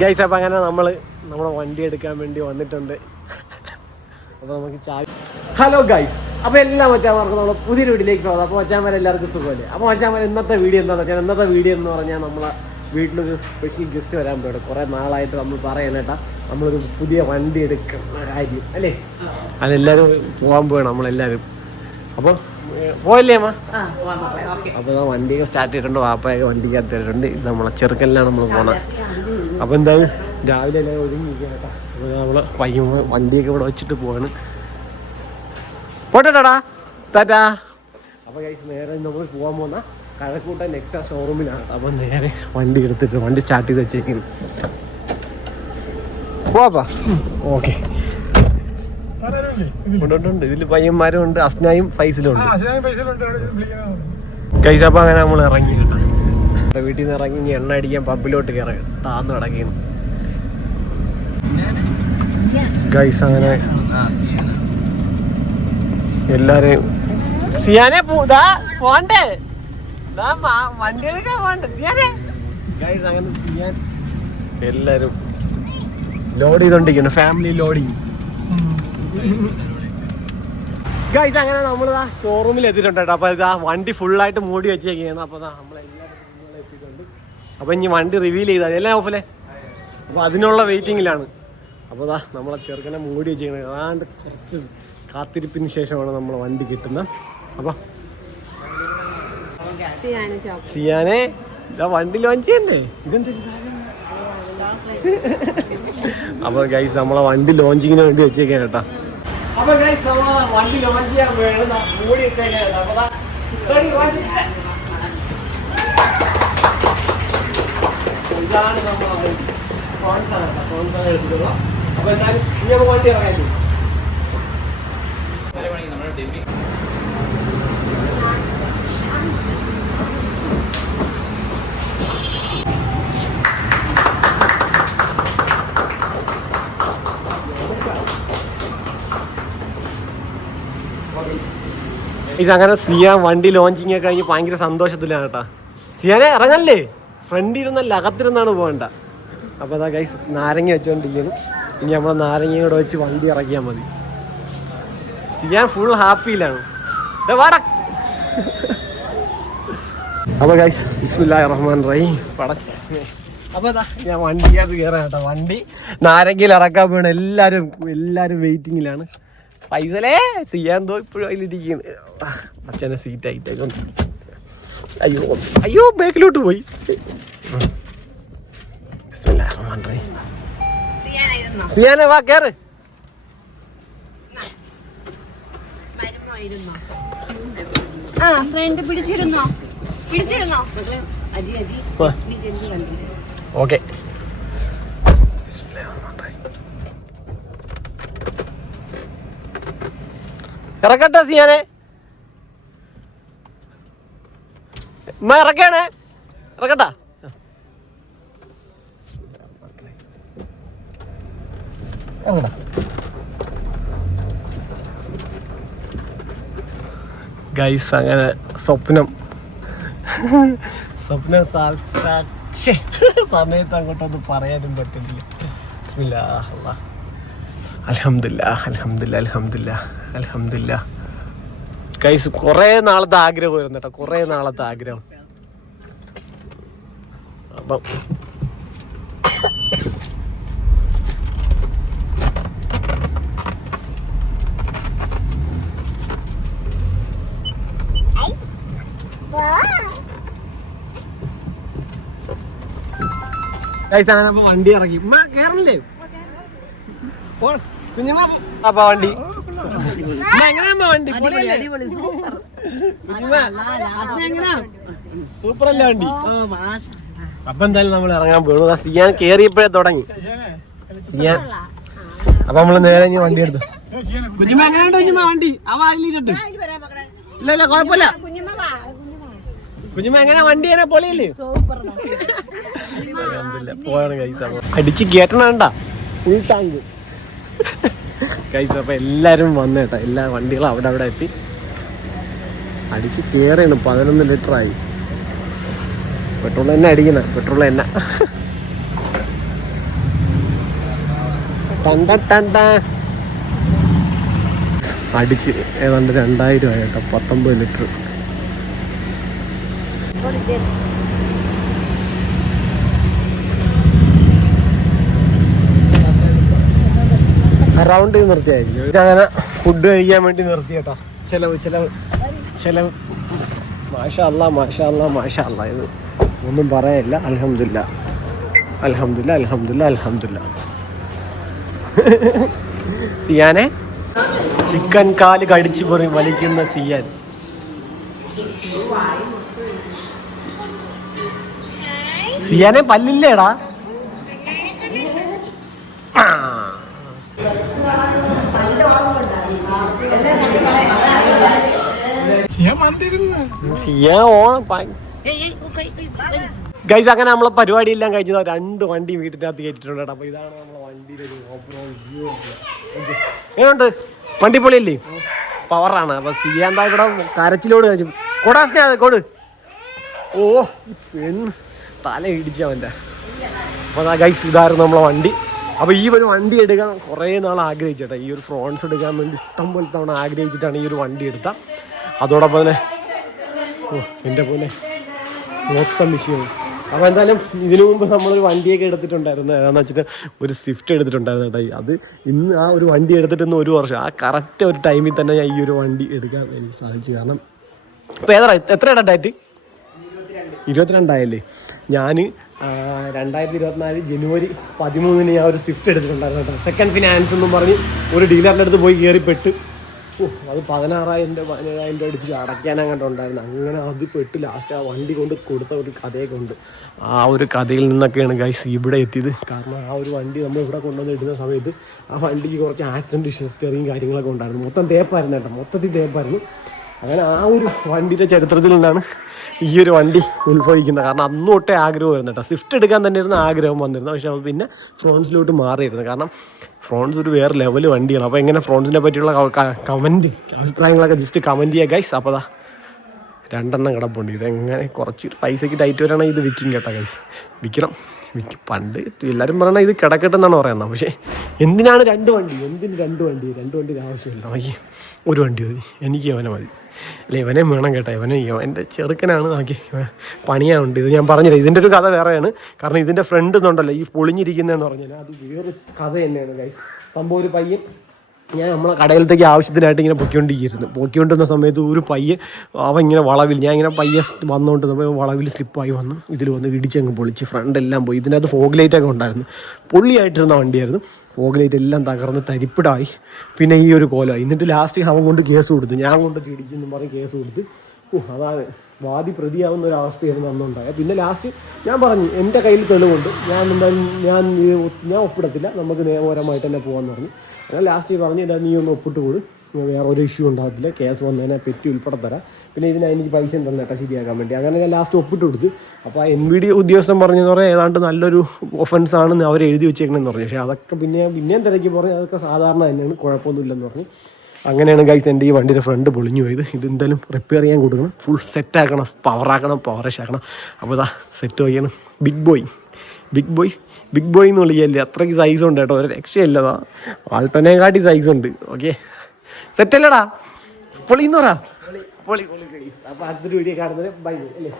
Guys അപ്പം അങ്ങനെ നമ്മൾ നമ്മുടെ വണ്ടി എടുക്കാൻ വേണ്ടി വന്നിട്ടുണ്ട്. അപ്പോൾ നമുക്ക് ചായ ഹലോ ഗൈസ് അപ്പോൾ എല്ലാ മച്ചാന്മാർക്കും നമ്മൾ പുതിയൊരു വീട്ടിലേക്ക് സ്വാഗതം. അപ്പോൾ മച്ചാന്മാർ എല്ലാവർക്കും സുഖമല്ലേ? അപ്പോൾ മച്ചാന്മാർ ഇന്നത്തെ വീഡിയോ എന്താണെന്ന് വെച്ചാൽ ഇന്നത്തെ വീഡിയോ എന്ന് പറഞ്ഞാൽ നമ്മളെ വീട്ടിലൊരു സ്പെഷ്യൽ ഗസ്റ്റ് വരാൻ പോയിട്ട് കുറേ നാളായിട്ട് നമ്മൾ പറയണേട്ടാ നമ്മളൊരു പുതിയ വണ്ടി എടുക്കുന്ന കാര്യം അല്ലേ? അതെല്ലാവരും പോകാൻ പോവാണ് നമ്മളെല്ലാവരും അപ്പോൾ പോയല്ലേ അമ്മ? അപ്പോൾ വണ്ടിയൊക്കെ സ്റ്റാർട്ട് ചെയ്തിട്ടുണ്ട്. വാപ്പയൊക്കെ വണ്ടിക്ക് എത്തിയിട്ടുണ്ട് ഇത് നമ്മളെ ചെറുക്കലിലാണ് നമ്മൾ പോണത് അപ്പോൾ എന്താണ് രാവിലെ എല്ലാം ഒരുങ്ങി കേട്ടോ. അപ്പോൾ നമ്മൾ വൈകുമ്പോൾ വണ്ടിയൊക്കെ ഇവിടെ വെച്ചിട്ട് പോവാണ്. പോട്ടെടാ. തറ്റാ അപ്പോൾ കൈസ് നേരെ നമ്മൾ പോകാൻ പോകുന്ന കഴക്കൂട്ടൻ നെക്സ്റ്റ് ഷോറൂമിലാണ് അപ്പോൾ നേരെ വണ്ടി എടുത്തിട്ട് വണ്ടി സ്റ്റാർട്ട് ചെയ്ത് വെച്ചേക്കുന്നു പോവാപ്പാ ഓക്കെ. ഇതിൽ പയ്യന്മാരും ഉണ്ട് അസ്നായും ഫൈസിലും ഉണ്ട്. അപ്പോൾ അങ്ങനെ നമ്മൾ ഇറങ്ങി കേട്ടോ. ഇവിടെ വീട്ടിൽ നിന്ന് ഇറങ്ങി ഇനി എണ്ണ അടിക്കാൻ പബ്ബിലോട്ട് കയറി താന്ന് കിടക്കുന്നു. ഗൈസ് അങ്ങനെ എല്ലാരെയും സിയാനെ പോണ്ടേ. വണ്ടി എടുക്കാൻ പോണ്ടേ. ഗൈസ് അങ്ങനെ സിയാൻ എല്ലാരും ലോഡ് ചെയ്തോണ്ടിരിക്കുന്നു. ഫാമിലി ലോഡിങ് ഗൈസ് അങ്ങനെ നമ്മളിതാ ഷോറൂമിൽ എത്തിയിട്ടുണ്ട് കേട്ടോ. അപ്പോൾ ഇതാ വണ്ടി ഫുള്ളായിട്ട് മൂടി വെച്ചേക്കാണ് അപ്പോൾ എത്തിയിട്ടുണ്ട് അപ്പോൾ ഇനി വണ്ടി റിവീൽ ചെയ്താൽ അല്ലേ ഓഫല്ലേ അപ്പോൾ അതിനുള്ള വെയിറ്റിങ്ങിലാണ് അപ്പോൾ ഇതാ നമ്മളെ ചെറുക്കനെ മൂടി വെച്ചേക്കണത് അതാണ്ട് കുറച്ച് കാത്തിരിപ്പിന് ശേഷമാണ് നമ്മളെ വണ്ടി കിട്ടുന്നത്. അപ്പോൾ സിയാനെ ഇതാ വണ്ടി ലോഞ്ച് ചെയ്യണ്ടേ? ഇതെന്താ അപ്പോൾ ഗൈസ് നമ്മളെ വണ്ടി ലോഞ്ചിങ്ങിന് വേണ്ടി വെച്ചേക്കാൻ കേട്ടാ. അപ്പൊ ഗൈസ് നമ്മളെ വണ്ടി ലോഞ്ച് ചെയ്യാൻ വേണം മൂടി ഇട്ടേക്കാൻ കേട്ടോ. അപ്പൊ ഇതാണ് നമ്മൾ ഫോൺസ് ആണ്. കേട്ടോ ആണ് എടുത്തിട്ടുള്ളത്. അപ്പൊ എന്തായാലും ഇനി നമുക്ക് വണ്ടി ഇറങ്ങാൻ പറ്റും. അങ്ങനെ സിയാൻ വണ്ടി ലോഞ്ചിങ് ഒക്കെ കഴിഞ്ഞ് ഭയങ്കര സന്തോഷത്തിലാണ് കേട്ടാ. സിയാനെ ഇറങ്ങല്ലേ? ഫ്രണ്ടിൽ ഇരുന്നല്ല അകത്തിരുന്നാണ് പോകണ്ട. അപ്പോൾ അതാ ഗൈസ് നാരങ്ങ വെച്ചോണ്ടിരിക്കുന്നു. ഇനി നമ്മൾ നാരങ്ങയും കൂടെ വെച്ച് വണ്ടി ഇറക്കിയാൽ മതി. സിയാൻ ഫുൾ ഹാപ്പിയിലാണ് അപ്പോൾ ഗൈസ് ബിസ്മില്ലാ റഹ്മാൻ റഹീം പടച്ച്. അപ്പോൾ അതാ ഞാൻ വണ്ടിക്കകത്ത് കയറാം കേട്ടോ. വണ്ടി നാരങ്ങയിൽ ഇറക്കാൻ വീണ എല്ലാവരും എല്ലാവരും വെയിറ്റിങ്ങിലാണ് പൈസലേ ചെയ്യാൻ തോ ഇപ്പോഴും അതിലിരിക്കുന്നു. അച്ഛനെ സീറ്റ് ആയിട്ടേക്കൊന്ന് അയ്യോ അയ്യോ ബാക്കിലോട്ട് പോയി. സിയാനെ വാ കേറ്. ആ ഫ്രണ്ട് പിടിച്ചിരുന്നോ? പിടിച്ചിരുന്നോ? കണ്ടില്ല? ഓക്കെ. ഇറക്കട്ടെ സിയാനെ. ഉമ്മ ഇറക്കാണേ. ഇറക്കട്ടാ. ഗൈസ് അങ്ങനെ സ്വപ്നം. സ്വപ്നം സാക്ഷേ സമയത്ത് അങ്ങോട്ടൊന്നും പറയാനും പറ്റില്ല ബിസ്മില്ലാ, അലഹമില്ല അലഹമില്ല അലഹമില്ല അൽഹംദുലില്ലാ ഗൈസ് കുറേ നാളത്തെ ആഗ്രഹമായിരുന്നു കേട്ടോ. കുറേ നാളത്തെ ആഗ്രഹം. അപ്പം. വണ്ടി ഇറങ്ങി. കേറണില്ലേ? അപ്പൊ വണ്ടി. സൂപ്പർ. അല്ല വണ്ടി അപ്പൊ എന്തായാലും നമ്മൾ ഇറങ്ങാൻ പോകുന്നു സിയാൻ കേറിയപ്പോഴേ തുടങ്ങി. സിയാൻ. അപ്പൊ നമ്മൾ നേരെ ഇനി വണ്ടി എടുത്തു. കുഞ്ഞുമ്മ എങ്ങനെയുണ്ട് കുഞ്ഞുമ്മ വണ്ടി? ആ വായിലിട്ട് ഇല്ല ഇല്ല കുഴപ്പമില്ല. കുഞ്ഞമ്മ എങ്ങനെ വണ്ടി എങ്ങനെ പൊളിയില്ലേ? പോയാണ് കൈസ അടിച്ച് കേട്ടണണ്ട ഫുൾ ടാങ്ക് കൈസ് അപ്പോൾ എല്ലാവരും വന്നേട്ടാ എല്ലാ വണ്ടികളും അവിടെ അവിടെ എത്തി. അടിച്ച് കയറിയാണ് പതിനൊന്ന് ആയി. പെട്രോൾ തന്നെ അടിക്കണം. പെട്രോൾ തന്നെ. അടിച്ച് ഏതാണ്ട് രണ്ടായിരം ആയിട്ടോ പത്തൊമ്പത് ലിറ്റർ റൗണ്ട് നിർത്തിയായിരിക്കും. അങ്ങനെ ഫുഡ് കഴിക്കാൻ വേണ്ടി നിർത്തി കേട്ടോ. ചിലവ് ചിലവ് ചിലവ്. മാഷല്ല മാഷല്ല മാഷല്ല. ഇത് ഒന്നും പറയാനില്ല അലഹമില്ല അലഹമില്ല അലഹമില്ല അലഹമില്ല സിയാനെ? ചിക്കൻ കാൽ കടിച്ചു പൊറി വലിക്കുന്ന സിയാൻ. സിയാനെ പല്ലില്ലേടാ ആ. സിയാൻ ഓണം ഗൈസ് അങ്ങനെ നമ്മളെ പരിപാടി എല്ലാം കഴിഞ്ഞത് രണ്ട് വണ്ടി വീട്ടിനകത്ത് കയറ്റിട്ടുണ്ട് അപ്പൊ ഇതാണ് നമ്മളെ വണ്ടിയുടെ എങ്ങനെയുണ്ട് വണ്ടി പൊളിയല്ലേ പവറാണ് അപ്പൊ സിയാന്താ ഇവിടെ കരച്ചിലോട് കഴിച്ചു. സ്നേഹ കൊട്. ഓ പെണ് തല ഇടിച്ചവന്റെ അപ്പോൾ അതാ ഗൈസ് ഇതായിരുന്നു നമ്മളെ വണ്ടി. അപ്പോൾ ഈ ഒരു വണ്ടി എടുക്കാൻ കുറേ നാൾ ആഗ്രഹിച്ചേട്ടാ ഈ ഒരു ഫ്രോൺസ് എടുക്കാൻ വേണ്ടി ഇഷ്ടം പോലെ തവണ ആഗ്രഹിച്ചിട്ടാണ് ഈ ഒരു വണ്ടി എടുത്ത അതോടൊപ്പം തന്നെ ഓ എന്റെ പോലെ മൊത്തം വിഷയം. അപ്പോൾ എന്തായാലും ഇതിനു മുമ്പ് നമ്മളൊരു വണ്ടിയൊക്കെ എടുത്തിട്ടുണ്ടായിരുന്നു. ഏതാണെന്ന് വെച്ചിട്ട് ഒരു സ്വിഫ്റ്റ് എടുത്തിട്ടുണ്ടായിരുന്നു കേട്ടോ. അത് ഇന്ന് ആ ഒരു വണ്ടി എടുത്തിട്ട് ഒരു വർഷം. ആ കറക്റ്റ് ഒരു ടൈമിൽ തന്നെ ഞാൻ ഈ ഒരു വണ്ടി എടുക്കാൻ എനിക്ക് സാധിച്ചു. കാരണം ഇപ്പോൾ ഏതാ എത്രയാണ് ഡേറ്റ് ഇരുപത്തിരണ്ടായല്ലേ ഞാൻ രണ്ടായിരത്തി ഇരുപത്തിനാല് ജനുവരി പതിമൂന്നിന് ഞാൻ ഒരു സ്വിഫ്റ്റ് എടുത്തിട്ടുണ്ടായിരുന്നു കേട്ടോ. സെക്കൻഡ് ഫിനാൻസ് എന്നും പറഞ്ഞ് ഒരു ഡീലറിന്റെ അടുത്ത് പോയി കയറിപ്പെട്ട് അത് പതിനാറായിരം രൂപ പതിനേഴായിരം രൂപ അടിച്ച് അടയ്ക്കാൻ അങ്ങോട്ട് ഉണ്ടായിരുന്നു. അങ്ങനെ അത് പെട്ട് ലാസ്റ്റ് ആ വണ്ടി കൊണ്ട് കൊടുത്ത ഒരു കഥയൊക്കെ ഉണ്ട്. ആ ഒരു കഥയിൽ നിന്നൊക്കെയാണ് ഗൈസ് ഇവിടെ എത്തിയത്. കാരണം ആ ഒരു വണ്ടി നമ്മൾ ഇവിടെ കൊണ്ടുവന്ന് ഇടുന്ന സമയത്ത് ആ വണ്ടിക്ക് കുറച്ച് ആക്സിഡന്റ് ഹിസ്റ്ററിയും കാര്യങ്ങളൊക്കെ ഉണ്ടായിരുന്നു. മൊത്തം തേപ്പായിരുന്നു കേട്ടോ. മൊത്തത്തിൽ തേപ്പായിരുന്നു അങ്ങനെ ആ ഒരു വണ്ടിയുടെ ചരിത്രത്തിൽ നിന്നാണ് ഈ ഒരു വണ്ടി ഉത്ഭവിക്കുന്നത്. കാരണം അന്ന് ആഗ്രഹം ആഗ്രഹമായിരുന്നു കേട്ടോ. സ്വിഫ്റ്റ് എടുക്കാൻ തന്നെയായിരുന്നു ആഗ്രഹം വന്നിരുന്നത് പക്ഷേ അത് പിന്നെ ഫ്രോൺസിലോട്ട് മാറിയിരുന്നു. കാരണം ഫ്രോൺസ് ഒരു വേറെ ലെവൽ വണ്ടിയാണ്. അപ്പോൾ എങ്ങനെ ഫ്രോൺസിനെ പറ്റിയുള്ള കമന്റ് അഭിപ്രായങ്ങളൊക്കെ ജസ്റ്റ് കമന്റ് ചെയ്യുക ഗൈസ് അപ്പോൾ അതാ രണ്ടെണ്ണം കിടപ്പുണ്ട്. ഇതെങ്ങനെ കുറച്ച് പൈസയ്ക്ക് ടൈറ്റ് വരാണെങ്കിൽ ഇത് വിൽക്കും കേട്ടോ ഗൈസ് വിൽക്കണം. വിൽക്കും പണ്ട് എല്ലാവരും പറയണ ഇത് കിടക്കട്ടെന്നാണ് പറയുന്നത്. പക്ഷേ എന്തിനാണ് രണ്ട് വണ്ടി? എന്തിന് രണ്ട് വണ്ടി? രണ്ട് വണ്ടി ആവശ്യമില്ല. നോക്കി ഒരു വണ്ടി മതി. എനിക്ക് ഇവനെ മതി. അല്ല ഇവനെ വേണം കേട്ടോ. ഇവനെ എന്റെ ചെറുക്കനാണ്. നോക്കി പണിയാവുണ്ട് ഇത് ഞാൻ പറഞ്ഞില്ല ഇതിന്റെ ഒരു കഥ വേറെയാണ്. കാരണം ഇതിന്റെ ഫ്രണ്ട് എന്നുണ്ടല്ലോ ഈ പൊളിഞ്ഞിരിക്കുന്നതെന്ന് പറഞ്ഞാൽ അത് വേറൊരു കഥ തന്നെയാണ് ഗൈസ് സംഭവം ഒരു പയ്യൻ ഞാൻ നമ്മളെ കടയിലത്തേക്ക് ആവശ്യത്തിനായിട്ട് ഇങ്ങനെ പൊക്കിക്കൊണ്ടിരിക്കുന്നു പൊക്കിക്കൊണ്ടിരുന്ന സമയത്ത് ഒരു പയ്യെ അവൻ ഇങ്ങനെ വളവിൽ ഞാൻ ഇങ്ങനെ പയ്യെ വന്നുകൊണ്ട് വളവിൽ സ്ലിപ്പായി വന്നു. ഇതിൽ വന്ന് ഇടിച്ചങ്ങ് പൊളിച്ച് ഫ്രണ്ട് എല്ലാം പോയി. ഇതിനകത്ത് ഫോഗ് ലൈറ്റ് ഒക്കെ ഉണ്ടായിരുന്നു. പൊള്ളിയായിട്ടിരുന്ന വണ്ടിയായിരുന്നു. ഫോഗ് ലൈറ്റ് എല്ലാം തകർന്ന് തരിപ്പിടായി. പിന്നെ ഈ ഒരു കോലമായി എന്നിട്ട് ലാസ്റ്റ് അവൻ കൊണ്ട് കേസ് കൊടുത്തു. ഞാൻ കൊണ്ട് ഇടിക്കുന്നു പറഞ്ഞ് കേസ് കൊടുത്ത്. ഓ അതാണ് വാദി പ്രതിയാവുന്ന ഒരു അവസ്ഥയായിരുന്നു അന്നുണ്ടായത്. പിന്നെ ലാസ്റ്റ് ഞാൻ പറഞ്ഞു എന്റെ കയ്യിൽ തെളിവുണ്ട്. ഞാൻ എന്തായാലും ഞാൻ ഞാൻ ഒപ്പിടത്തില്ല. നമുക്ക് നിയമപരമായിട്ട് തന്നെ പോകാമെന്ന് പറഞ്ഞു. അങ്ങനെ ലാസ്റ്റ് പറഞ്ഞു ഇടാ നീ ഒന്ന് ഒപ്പിട്ട് കൊടു. വേറെ ഒരു ഇഷ്യൂ ഉണ്ടാകത്തില്ല. കേസ് വന്നതിനെ പെറ്റി ഉൾപ്പെടെ തരാം. പിന്നെ ഇതിന് എനിക്ക് പൈസ തന്നേട്ടാ ശരിയാക്കാൻ വേണ്ടി. അങ്ങനെ ഞാൻ ലാസ്റ്റ് ഒപ്പിട്ട് കൊടുത്തു. അപ്പോൾ ആ എൻ വി ഡി ഉദ്യോഗസ്ഥൻ പറഞ്ഞെന്ന് പറയാം ഏതാണ്ട് നല്ലൊരു ഒഫൻസ് ആണെന്ന് അവർ എഴുതി വെച്ചേക്കണമെന്ന് പറഞ്ഞു. പക്ഷേ അതൊക്കെ പിന്നെ പിന്നെയും തിരക്കി പറഞ്ഞു? അതൊക്കെ സാധാരണ തന്നെയാണ്. കുഴപ്പമൊന്നുമില്ലെന്ന് പറഞ്ഞു. അങ്ങനെയാണ് ഗൈസ് എന്റെ ഈ വണ്ടിയുടെ ഫ്രണ്ട് പൊളിഞ്ഞു പോയത്. ഇത് എന്തായാലും റിപ്പയർ ചെയ്യാൻ കൊടുക്കണം. ഫുൾ സെറ്റാക്കണം പവറാക്കണം പവറേഷ് ആക്കണം. അപ്പോൾ ഇതാ സെറ്റ് വയ്ക്കണം. Big boy big boy big boy എന്ന് വിളിക്കല്ലേ? അത്രയ്ക്ക് സൈസ് ഉണ്ട് കേട്ടോ. ഒരു രക്ഷയില്ലതാ ആൾട്ടനെക്കാട്ടി സൈസ് ഉണ്ട്. ഓക്കെ സെറ്റല്ലടാ പൊളിന്ന് പറ. പൊളി പൊളി അപ്പോൾ അടുത്തൊരു വീഡിയോ കാണുന്നത് ബൈ അല്ലേ?